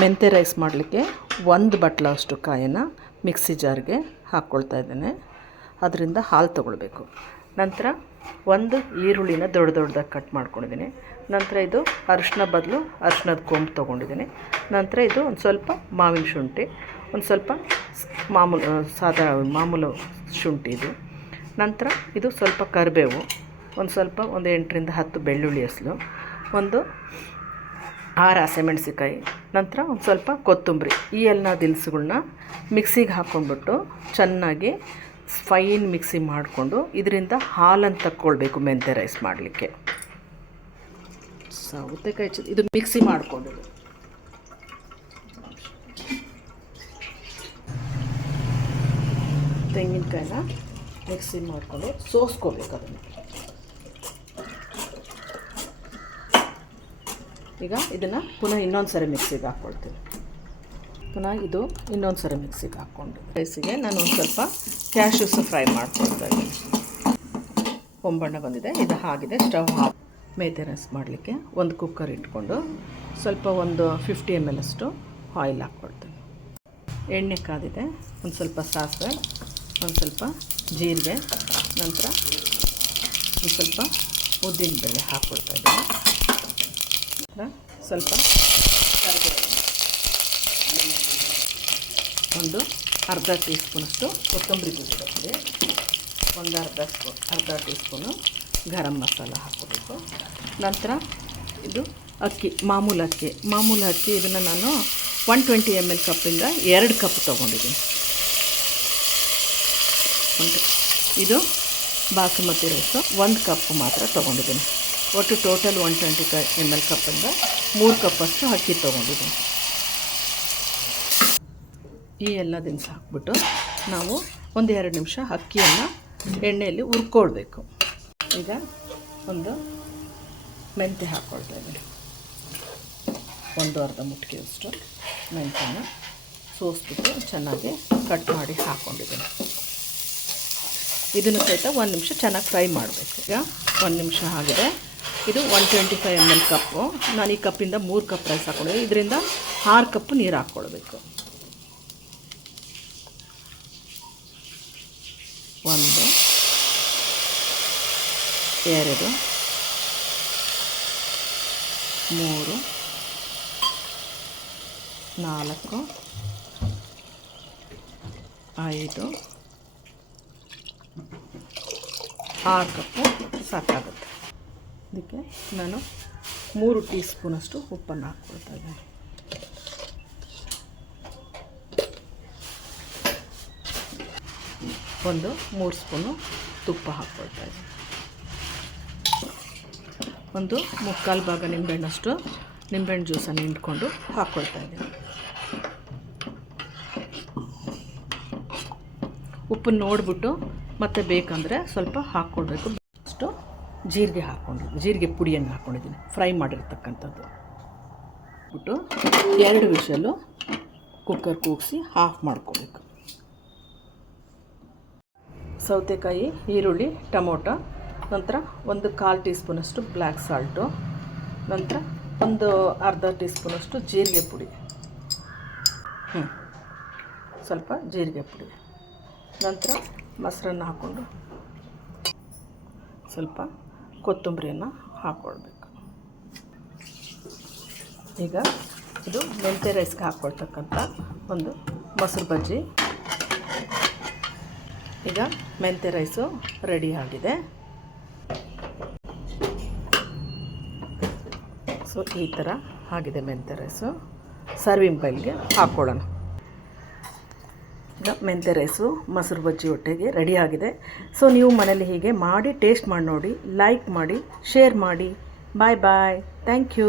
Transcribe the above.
ಮೆಂತೆ ರೈಸ್ ಮಾಡಲಿಕ್ಕೆ ಒಂದು ಬಟ್ಲಷ್ಟು ಕಾಯನ್ನು ಮಿಕ್ಸಿ ಜಾರ್ಗೆ ಹಾಕ್ಕೊಳ್ತಾ ಇದ್ದೇನೆ. ಅದರಿಂದ ಹಾಲು ತೊಗೊಳ್ಬೇಕು. ನಂತರ ಒಂದು ಈರುಳ್ಳಿನ ದೊಡ್ಡ ದೊಡ್ಡದಾಗಿ ಕಟ್ ಮಾಡ್ಕೊಂಡಿದ್ದೀನಿ. ನಂತರ ಇದು ಅರಿಶಿನ ಬದಲು ಅರಿಶಿನದ ಕೊಂಬು ತೊಗೊಂಡಿದ್ದೀನಿ. ನಂತರ ಇದು ಒಂದು ಸ್ವಲ್ಪ ಮಾವಿನ ಶುಂಠಿ, ಒಂದು ಸ್ವಲ್ಪ ಮಾಮೂಲು ಸಾದಾ ಮಾಮೂಲು ಶುಂಠಿ ಇದು. ನಂತರ ಇದು ಸ್ವಲ್ಪ ಕರಿಬೇವು, ಒಂದು ಸ್ವಲ್ಪ ಒಂದು ಎಂಟರಿಂದ ಹತ್ತು ಬೆಳ್ಳುಳ್ಳಿ ಹಸಲು, ಒಂದು ಆರು ಹಸಿಮೆಣ್ಸಿಕಾಯಿ ನಂತರ ಒಂದು ಸ್ವಲ್ಪ ಕೊತ್ತಂಬರಿ, ಈ ಎಲ್ಲ ದಿನಸುಗಳ್ನ ಮಿಕ್ಸಿಗೆ ಹಾಕ್ಕೊಂಡ್ಬಿಟ್ಟು ಚೆನ್ನಾಗಿ ಫೈನ್ ಮಿಕ್ಸಿ ಮಾಡಿಕೊಂಡು ಇದರಿಂದ ಹಾಲನ್ನು ತಕ್ಕೊಳ್ಬೇಕು ಮೆಂತೆ ರೈಸ್ ಮಾಡಲಿಕ್ಕೆ. ಸೌತೆಕಾಯಿ ಚಿ ಇದು ಮಿಕ್ಸಿ ಮಾಡಿಕೊಂಡು ತೆಂಗಿನಕಾಯಿನ ಮಿಕ್ಸಿ ಮಾಡಿಕೊಂಡು ಸೋಸ್ಕೋಬೇಕು ಅದನ್ನು. ಈಗ ಇದನ್ನು ಪುನಃ ಇನ್ನೊಂದು ಸರಿ ಮಿಕ್ಸಿಗೆ ಹಾಕ್ಕೊಳ್ತೀನಿ ಪುನಃ ಇದು ಇನ್ನೊಂದು ಸರಿ ಮಿಕ್ಸಿಗೆ ಹಾಕ್ಕೊಂಡು ರೈಸಿಗೆ ನಾನು ಒಂದು ಸ್ವಲ್ಪ ಕ್ಯಾಶ್ಯೂಸ್ ಫ್ರೈ ಮಾಡ್ಕೊಳ್ತಾ ಇದ್ದೀನಿ. ಒಂಬಣ್ಣ ಬಂದಿದೆ, ಇದು ಆಗಿದೆ ಸ್ಟವ್ ಹಾಕಿ ಮೇತೆ ರೈಸ್ ಮಾಡಲಿಕ್ಕೆ ಒಂದು ಕುಕ್ಕರ್ ಇಟ್ಕೊಂಡು ಸ್ವಲ್ಪ ಒಂದು ಫಿಫ್ಟಿ ಎಂ ಎಲ್ ಅಷ್ಟು ಆಯಿಲ್ ಹಾಕ್ಕೊಳ್ತೀನಿ ಎಣ್ಣೆ ಕಾದಿದೆ, ಒಂದು ಸ್ವಲ್ಪ ಸಾಸಿವೆ, ಒಂದು ಸ್ವಲ್ಪ ಜೀರಿಗೆ, ನಂತರ ಒಂದು ಸ್ವಲ್ಪ ಉದ್ದಿನಬೇಳೆ ಹಾಕ್ಕೊಳ್ತಾ ಇದ್ದೀನಿ. ನಂತರ ಸ್ವಲ್ಪ ಒಂದು ಅರ್ಧ ಟೀ ಸ್ಪೂನಷ್ಟು ಕೊತ್ತಂಬರಿ ಬೀಜ ಒಂದು ಅರ್ಧ ಸ್ಪೂನ್ ಅರ್ಧ ಟೀ ಸ್ಪೂನು ಗರಂ ಮಸಾಲ ಹಾಕ್ಕೋಬೇಕು ನಂತರ ಇದು ಅಕ್ಕಿ, ಮಾಮೂಲು ಅಕ್ಕಿ. ಮಾಮೂಲು ಅಕ್ಕಿ ಇದನ್ನು ನಾನು ಒನ್ ಟ್ವೆಂಟಿ ಎಂ ಎಲ್ ಕಪ್ಪಿಂದ ಎರಡು ಕಪ್ ತೊಗೊಂಡಿದ್ದೀನಿ. ಇದು ಬಾಸುಮತಿ ರೈಸು ಒಂದು ಕಪ್ ಮಾತ್ರ ತೊಗೊಂಡಿದ್ದೀನಿ. ಒಟ್ಟು total one twenty five M L ಕಪ್ಪಿಂದ ಮೂರು ಕಪ್ಪಷ್ಟು ಅಕ್ಕಿ ತೊಗೊಂಡಿದ್ದೀನಿ ಈ ಎಲ್ಲ ದಿನಸ ಹಾಕ್ಬಿಟ್ಟು ನಾವು ಒಂದು ಎರಡು ನಿಮಿಷ ಅಕ್ಕಿಯನ್ನು ಎಣ್ಣೆಯಲ್ಲಿ ಹುರ್ಕೊಳ್ಬೇಕು. ಈಗ ಒಂದು ಮೆಂತೆ ಹಾಕ್ಕೊಳ್ತಾ ಇದ್ದೀನಿ. ಒಂದು ಅರ್ಧ ಮುಟ್ಕಿಯಷ್ಟು ಮೆಂತ್ಯನ ಸೋಸ್ಬಿಟ್ಟು ಚೆನ್ನಾಗಿ ಕಟ್ ಮಾಡಿ ಹಾಕ್ಕೊಂಡಿದ್ದೀನಿ ಇದನ್ನು ಸಹಿತ ಒಂದು ನಿಮಿಷ ಚೆನ್ನಾಗಿ ಫ್ರೈ ಮಾಡಬೇಕು. ಈಗ ಒಂದು ನಿಮಿಷ ಆಗಿದೆ. ಇದು one twenty five M L cup. ನಾನು ಈ ಕಪ್ಪಿಂದ ಮೂರು ಕಪ್ ರೈಸ್ ಹಾಕ್ಕೊಂಡಿದ್ದೆ ಇದರಿಂದ ಆರು ಕಪ್ ನೀರು ಹಾಕ್ಕೊಳ್ಬೇಕು. ಒಂದು, ಎರಡು, ಮೂರು, ನಾಲ್ಕು, ಐದು, ಆರು ಕಪ್ಪು ಸಾಕಾಗುತ್ತೆ. ಇದಕ್ಕೆ ನಾನು ಮೂರು ಟೀ ಸ್ಪೂನಷ್ಟು ಉಪ್ಪನ್ನು ಹಾಕ್ಕೊಳ್ತಾ ಇದ್ದೀನಿ. ಒಂದು ಮೂರು ಸ್ಪೂನು ತುಪ್ಪ ಹಾಕ್ಕೊಳ್ತಾ ಇದ್ದೀನಿ. ಒಂದು ಮುಕ್ಕಾಲು ಭಾಗ ನಿಂಬೆಹಣ್ಣಷ್ಟು ನಿಂಬೆಹಣ್ಣು ಜ್ಯೂಸನ್ನು ಹಿಂಡ್ಕೊಂಡು ಹಾಕ್ಕೊಳ್ತಾ ಇದ್ದೀನಿ. ಉಪ್ಪು ನೋಡಿಬಿಟ್ಟು ಮತ್ತೆ ಬೇಕಂದರೆ ಸ್ವಲ್ಪ ಹಾಕ್ಕೊಳ್ಬೇಕು. ಅಷ್ಟು ಜೀರಿಗೆ ಹಾಕ್ಕೊಂಡಿದ್ದೀನಿ ಜೀರಿಗೆ ಪುಡಿಯನ್ನು ಹಾಕ್ಕೊಂಡಿದ್ದೀನಿ ಫ್ರೈ ಮಾಡಿರ್ತಕ್ಕಂಥದ್ದು. ಬಿಟ್ಟು ಎರಡು ವಿಷಲು ಕುಕ್ಕರ್ ಕೂಗಿಸಿ ಆಫ್ ಮಾಡ್ಕೋಬೇಕು. ಸೌತೆಕಾಯಿ, ಈರುಳ್ಳಿ, ಟೊಮೊಟೊ, ನಂತರ ಒಂದು ಕಾಲು ಟೀ ಸ್ಪೂನಷ್ಟು ಬ್ಲ್ಯಾಕ್ ಸಾಲ್ಟು, ನಂತರ ಒಂದು ಅರ್ಧ ಟೀ ಸ್ಪೂನಷ್ಟು ಜೀರಿಗೆ ಪುಡಿ. ಹ್ಞೂ ಸ್ವಲ್ಪ ಜೀರಿಗೆ ಪುಡಿ. ನಂತರ ಮೊಸರನ್ನ ಹಾಕ್ಕೊಂಡು ಸ್ವಲ್ಪ ಕೊತ್ತಂಬರಿಯನ್ನು ಹಾಕ್ಕೊಳ್ಬೇಕು ಈಗ ಇದು ಮೆಂತೆ ರೈಸ್ಗೆ ಹಾಕ್ಕೊಳ್ತಕ್ಕಂಥ ಒಂದು ಮೊಸರು ಬಜ್ಜಿ. ಈಗ ಮೆಂತೆ ರೈಸು ರೆಡಿ ಆಗಿದೆ. ಸೊ ಈ ಥರ ಆಗಿದೆ ಮೆಂತೆ ರೈಸು. ಸರ್ವಿಂಗ್ ಬೈಲ್ಗೆ ಹಾಕ್ಕೊಳ್ಳೋಣ ಈಗ ಮೆಂತೆ ರೈಸು, ಮೊಸರು ಬಜ್ಜಿ ಹೊಟ್ಟೆಗೆ ರೆಡಿಯಾಗಿದೆ ಸೊ ನೀವು ಮನೇಲಿ ಹೀಗೆ ಮಾಡಿ ಟೇಸ್ಟ್ ಮಾಡಿ ನೋಡಿ ಲೈಕ್ ಮಾಡಿ ಶೇರ್ ಮಾಡಿ. ಬಾಯ್ ಬಾಯ್ ಥ್ಯಾಂಕ್ ಯು